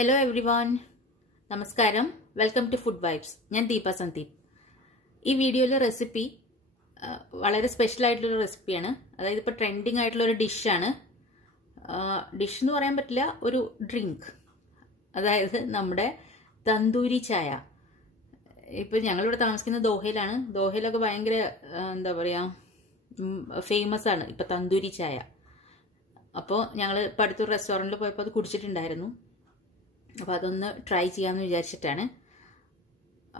Hello everyone, നമസ്കാരം. Welcome to food vibes. ഞാൻ ദീപ സന്ദീപ്. ഈ വീഡിയോയിലെ റെസിപ്പി വളരെ സ്പെഷ്യൽ ആയിട്ടുള്ളൊരു റെസിപ്പിയാണ്. അതായത് ഇപ്പോൾ ട്രെൻഡിങ് ആയിട്ടുള്ളൊരു ഡിഷാണ്. ഡിഷ് എന്ന് പറയാൻ പറ്റില്ല, ഒരു ഡ്രിങ്ക്. അതായത് നമ്മുടെ തന്തൂരി ചായ. ഇപ്പോൾ ഞങ്ങളിവിടെ താമസിക്കുന്നത് ദോഹയിലാണ്. ദോഹയിലൊക്കെ ഭയങ്കര എന്താ പറയുക, ഫേമസ് ആണ് ഇപ്പോൾ തന്തൂരി ചായ. അപ്പോൾ ഞങ്ങൾ ഇപ്പോൾ അടുത്തൊരു റെസ്റ്റോറൻറ്റിൽ പോയപ്പോൾ അത് കുടിച്ചിട്ടുണ്ടായിരുന്നു. അപ്പോൾ അതൊന്ന് ട്രൈ ചെയ്യാമെന്ന് വിചാരിച്ചിട്ടാണ്.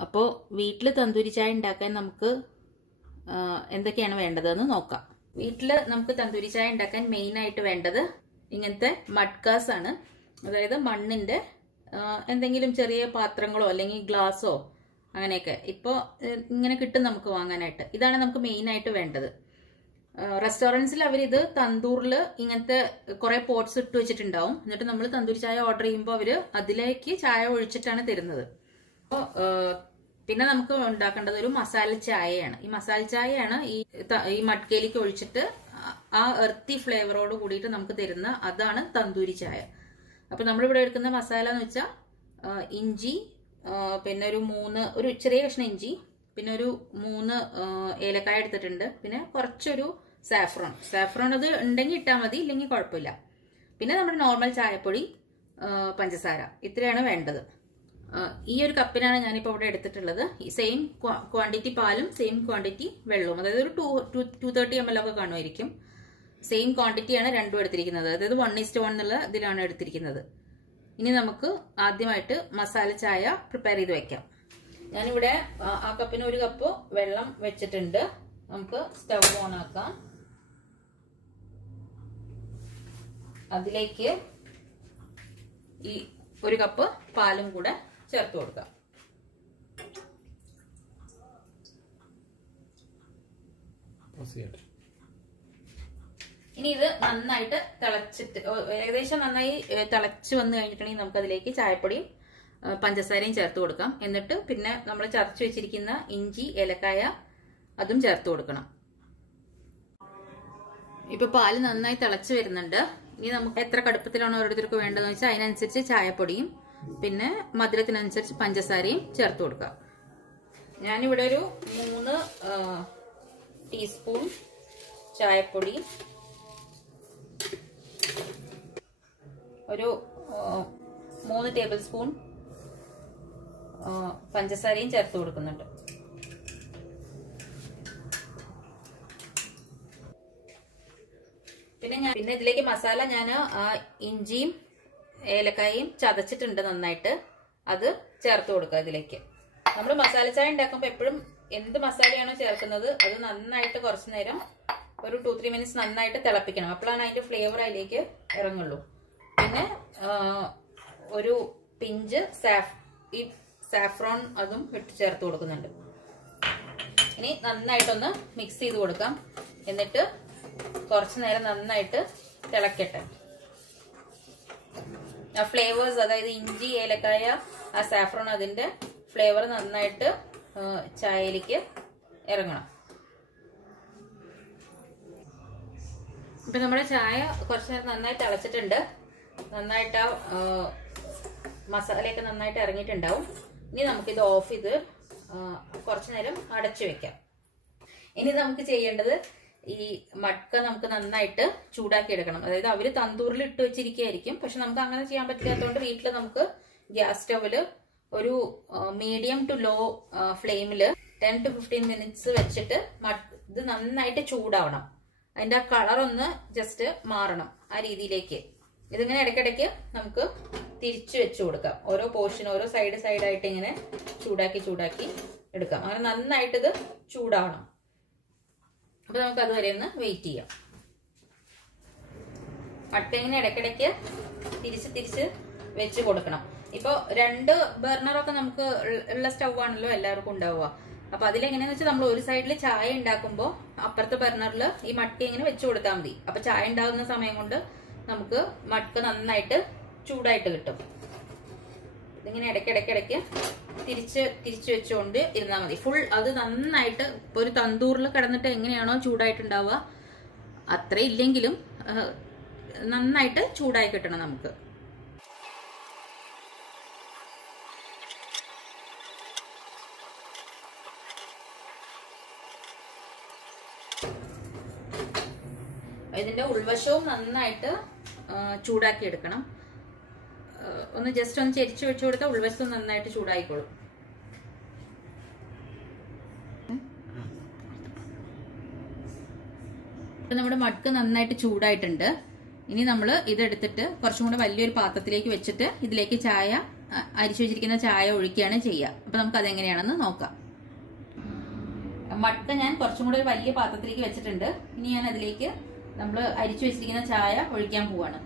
അപ്പോൾ വീട്ടിൽ തന്തൂരി ചായ ഉണ്ടാക്കാൻ നമുക്ക് എന്തൊക്കെയാണ് വേണ്ടതെന്ന് നോക്കാം. വീട്ടിൽ നമുക്ക് തന്തൂരി ചായ ഉണ്ടാക്കാൻ മെയിനായിട്ട് വേണ്ടത് ഇങ്ങനത്തെ മഡ്കാസ് ആണ്. അതായത് മണ്ണിൻ്റെ എന്തെങ്കിലും ചെറിയ പാത്രങ്ങളോ അല്ലെങ്കിൽ ഗ്ലാസ്സോ അങ്ങനെയൊക്കെ ഇപ്പോൾ ഇങ്ങനെ കിട്ടും നമുക്ക് വാങ്ങാനായിട്ട്. ഇതാണ് നമുക്ക് മെയിനായിട്ട് വേണ്ടത്. റെസ്റ്റോറൻറ്റ്സിൽ അവരിത് തന്തൂറിൽ ഇങ്ങനത്തെ കുറെ പോട്ട്സ് ഇട്ട് വെച്ചിട്ടുണ്ടാവും. എന്നിട്ട് നമ്മൾ തന്തൂരി ചായ ഓർഡർ ചെയ്യുമ്പോൾ അവർ അതിലേക്ക് ചായ ഒഴിച്ചിട്ടാണ് തരുന്നത്. അപ്പോൾ പിന്നെ നമുക്ക് ഉണ്ടാക്കേണ്ടത് ഒരു മസാല ചായയാണ്. ഈ മസാല ചായയാണ് ഈ മഡ്കയിലേക്ക് ഒഴിച്ചിട്ട് ആ എർത്തി ഫ്ലേവറോട് കൂടിയിട്ട് നമുക്ക് തരുന്ന അതാണ് തന്തൂരി ചായ. അപ്പൊ നമ്മളിവിടെ എടുക്കുന്ന മസാല എന്ന് വെച്ചാൽ ഇഞ്ചി, പിന്നെ ഒരു ചെറിയ കഷ്ണം ഇഞ്ചി, പിന്നെ ഒരു 3 ഏലക്കായ എടുത്തിട്ടുണ്ട്, പിന്നെ കുറച്ചൊരു സാഫ്രോൺ അത് ഉണ്ടെങ്കിൽ ഇട്ടാൽ മതി, ഇല്ലെങ്കിൽ കുഴപ്പമില്ല. പിന്നെ നമ്മുടെ നോർമൽ ചായപ്പൊടി, പഞ്ചസാര, ഇത്രയാണ് വേണ്ടത്. ഈ ഒരു കപ്പിനാണ് ഞാനിപ്പോൾ ഇവിടെ എടുത്തിട്ടുള്ളത്. ഈ സെയിം ക്വാണ്ടിറ്റി പാലും സെയിം ക്വാണ്ടിറ്റി വെള്ളവും, അതായത് ഒരു 230 ml ഒക്കെ കാണുമായിരിക്കും. സെയിം ക്വാണ്ടിറ്റിയാണ് രണ്ടും എടുത്തിരിക്കുന്നത്. അതായത് 1:1 എന്നുള്ള ഇതിലാണ് എടുത്തിരിക്കുന്നത്. ഇനി നമുക്ക് ആദ്യമായിട്ട് മസാല ചായ പ്രിപ്പയർ ചെയ്ത് വെക്കാം. ഞാനിവിടെ ആ കപ്പിന് 1 കപ്പ് വെള്ളം വെച്ചിട്ടുണ്ട്. നമുക്ക് സ്റ്റവ് ഓൺ ആക്കാം. അതിലേക്ക് ഈ 1 കപ്പ് പാലും കൂടെ ചേർത്ത് കൊടുക്കാം. ഇനി ഇത് നന്നായിട്ട് തിളച്ചിട്ട് ഏകദേശം നന്നായി തിളച്ച് വന്നു കഴിഞ്ഞിട്ടുണ്ടെങ്കിൽ നമുക്ക് അതിലേക്ക് ചായപ്പൊടിയും പഞ്ചസാരയും ചേർത്ത് കൊടുക്കാം. എന്നിട്ട് പിന്നെ നമ്മൾ ചതച്ച് വെച്ചിരിക്കുന്ന ഇഞ്ചി, ഏലക്കായ അതും ചേർത്ത് കൊടുക്കണം. ഇപ്പൊ പാല് നന്നായി തിളച്ച് വരുന്നുണ്ട്. ഇനി നമുക്ക് എത്ര കടുപ്പത്തിലാണോ ഓരോരുത്തർക്ക് വേണ്ടതെന്ന് വെച്ചാൽ അതിനനുസരിച്ച് ചായപ്പൊടിയും പിന്നെ മധുരത്തിനനുസരിച്ച് പഞ്ചസാരയും ചേർത്ത് കൊടുക്കാം. ഞാനിവിടെ ഒരു 3 ടീസ്പൂൺ ചായപ്പൊടി, ഒരു 3 ടേബിൾ സ്പൂൺ പഞ്ചസാരയും ചേർത്ത് കൊടുക്കുന്നുണ്ട്. പിന്നെ ഇതിലേക്ക് മസാല ഞാൻ ഇഞ്ചിയും ഏലക്കായയും ചതച്ചിട്ടുണ്ട് നന്നായിട്ട്, അത് ചേർത്ത് കൊടുക്കുക. ഇതിലേക്ക് നമ്മൾ മസാല ചായ ഉണ്ടാക്കുമ്പോൾ എപ്പോഴും എന്ത് മസാലയാണോ ചേർക്കുന്നത് അത് നന്നായിട്ട് കുറച്ചു നേരം ഒരു 2-3 മിനിറ്റ്സ് നന്നായിട്ട് തിളപ്പിക്കണം. അപ്പോഴാണ് അതിന്റെ ഫ്ലേവർ അതിലേക്ക് ഇറങ്ങുള്ളൂ. പിന്നെ ഒരു പിഞ്ച് ഈ സാഫ്രോൺ അതും ഇട്ട് ചേർത്ത് കൊടുക്കുന്നുണ്ട്. ഇനി നന്നായിട്ടൊന്ന് മിക്സ് ചെയ്ത് കൊടുക്കാം. എന്നിട്ട് കുറച്ചു നേരം നന്നായിട്ട് തിളക്കട്ടെ. ആ ഫ്ലേവേഴ്സ്, അതായത് ഇഞ്ചി, ഏലക്കായ, ആ സാഫ്രോൺ, അതിന്റെ ഫ്ലേവർ നന്നായിട്ട് ചായയിലേക്ക് ഇറങ്ങണം. ഇപ്പൊ നമ്മുടെ ചായ കുറച്ചു നേരം നന്നായി തിളച്ചിട്ടുണ്ട്. നന്നായിട്ട് ആ മസാലയൊക്കെ നന്നായിട്ട് ഇറങ്ങിയിട്ടുണ്ടാവും. ഇനി നമുക്കിത് ഓഫ് ചെയ്ത് കുറച്ചു നേരം അടച്ചു വെക്കാം. ഇനി നമുക്ക് ചെയ്യേണ്ടത് ഈ മഡ്ക നമുക്ക് നന്നായിട്ട് ചൂടാക്കി എടുക്കണം. അതായത് അവര് തന്തൂറിൽ ഇട്ട് വെച്ചിരിക്കുകയായിരിക്കും, പക്ഷെ നമുക്ക് അങ്ങനെ ചെയ്യാൻ പറ്റാത്തതുകൊണ്ട് വീട്ടിൽ നമുക്ക് ഗ്യാസ് സ്റ്റവില് ഒരു മീഡിയം ടു ലോ ഫ്ലെയിമില് 10 to 15 മിനിറ്റ്സ് വെച്ചിട്ട് ഇത് നന്നായിട്ട് ചൂടാവണം. അതിന്റെ ആ കളർ ഒന്ന് ജസ്റ്റ് മാറണം. ആ രീതിയിലേക്ക് ഇതിങ്ങനെ ഇടയ്ക്കിടയ്ക്ക് നമുക്ക് തിരിച്ചു വെച്ചു കൊടുക്കാം. ഓരോ പോർഷൻ, ഓരോ സൈഡായിട്ട് ഇങ്ങനെ ചൂടാക്കി എടുക്കാം. അങ്ങനെ നന്നായിട്ട് ഇത് ചൂടാവണം. അപ്പൊ നമുക്ക് അതുവരെ ഒന്ന് വെയിറ്റ് ചെയ്യാം. മട്ട ഇങ്ങനെ ഇടയ്ക്കിടയ്ക്ക് തിരിച്ച് വെച്ച് കൊടുക്കണം. ഇപ്പൊ 2 ബർണറൊക്കെ നമുക്ക് ഉള്ള സ്റ്റവ് ആണല്ലോ എല്ലാവർക്കും ഉണ്ടാവുക. അപ്പൊ അതിലെങ്ങനെയാന്ന് വെച്ചാൽ നമ്മൾ ഒരു സൈഡിൽ ചായ ഉണ്ടാക്കുമ്പോൾ അപ്പുറത്തെ ബർണറിൽ ഈ മട്ട ഇങ്ങനെ വെച്ചു കൊടുത്താൽ മതി. അപ്പൊ ചായ ഉണ്ടാകുന്ന സമയം കൊണ്ട് നമുക്ക് മട്ട നന്നായിട്ട് ചൂടായിട്ട് കിട്ടും. ഇതിങ്ങനെ ഇടയ്ക്കിടയ്ക്ക് തിരിച്ചു വെച്ചുകൊണ്ട് ഇരുന്നാൽ മതി. ഫുൾ അത് നന്നായിട്ട് ഇപ്പൊ ഒരു തന്തൂറിൽ കിടന്നിട്ട് എങ്ങനെയാണോ ചൂടായിട്ടുണ്ടാവുക അത്ര ഇല്ലെങ്കിലും നന്നായിട്ട് ചൂടായി കിട്ടണം നമുക്ക്. ഇതിന്റെ ഉൾവശവും നന്നായിട്ട് ചൂടാക്കി എടുക്കണം. ഒന്ന് ജസ്റ്റ് ഒന്ന് ചെരിച്ചു വെച്ചു കൊടുത്താൽ ഉൾവശവും നന്നായിട്ട് ചൂടായിക്കോളും. ഇപ്പൊ നമ്മുടെ മട്ക നന്നായിട്ട് ചൂടായിട്ടുണ്ട്. ഇനി നമ്മൾ ഇതെടുത്തിട്ട് കുറച്ചും കൂടെ വലിയൊരു പാത്രത്തിലേക്ക് വെച്ചിട്ട് ഇതിലേക്ക് ചായ, അരിച്ചു വെച്ചിരിക്കുന്ന ചായ ഒഴിക്കുകയാണ് ചെയ്യുക. അപ്പൊ നമുക്ക് അതെങ്ങനെയാണെന്ന് നോക്കാം. മട്ക ഞാൻ കുറച്ചും കൂടെ ഒരു വലിയ പാത്രത്തിലേക്ക് വെച്ചിട്ടുണ്ട്. ഇനി ഞാൻ അതിലേക്ക് നമ്മൾ അരിച്ചു വെച്ചിരിക്കുന്ന ചായ ഒഴിക്കാൻ പോവാണ്.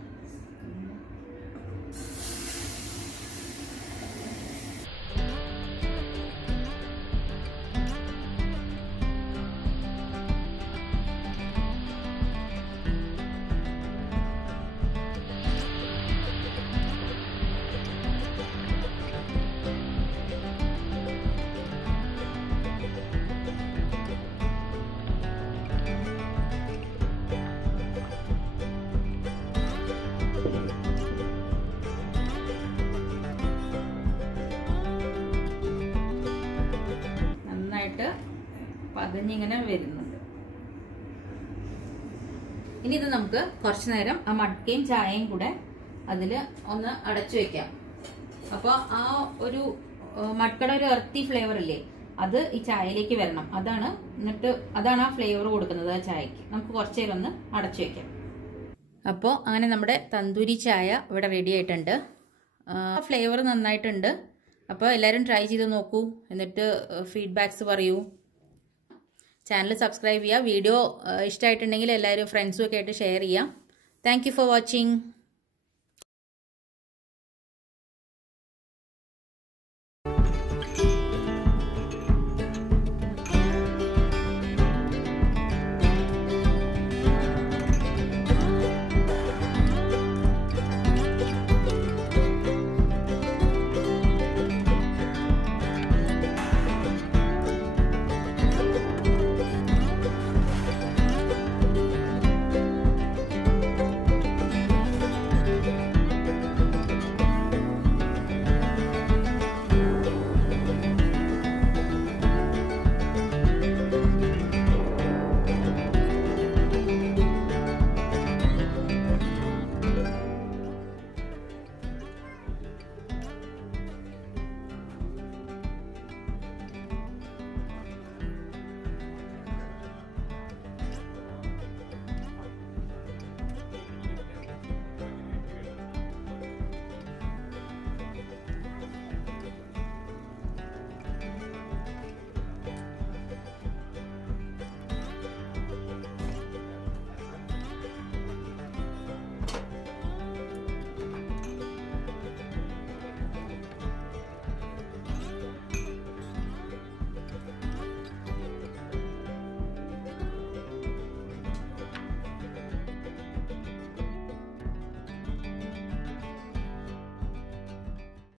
പതഞ്ഞിങ്ങനെ വരുന്നുണ്ട്. ഇനി ഇത് നമുക്ക് കുറച്ചു നേരം ആ മട്കയും ചായയും കൂടെ അതിൽ ഒന്ന് അടച്ചു വെക്കാം. അപ്പൊ ആ ഒരു മട്കയുടെ ഒരു എർത്തി ഫ്ലേവർ ഇല്ലേ, അത് ഈ ചായയിലേക്ക് വരണം. അതാണ് ആ ഫ്ലേവർ കൊടുക്കുന്നത് ആ ചായക്ക്. നമുക്ക് കുറച്ചു നേരം ഒന്ന് അടച്ചു വെക്കാം. അപ്പോൾ അങ്ങനെ നമ്മുടെ തന്തൂരി ചായ ഇവിടെ റെഡി ആയിട്ടുണ്ട്. ഫ്ലേവർ നന്നായിട്ടുണ്ട്. അപ്പോൾ എല്ലാവരും ട്രൈ ചെയ്ത് നോക്കൂ, എന്നിട്ട് ഫീഡ്ബാക്സ് പറയൂ. ചാനൽ സബ്സ്ക്രൈബ് ചെയ്യുക. വീഡിയോ ഇഷ്ടമായിട്ടുണ്ടെങ്കിൽ എല്ലാവരും ഫ്രണ്ട്സും ഒക്കെ ആയിട്ട് ഷെയർ ചെയ്യാം. Thank you for watching.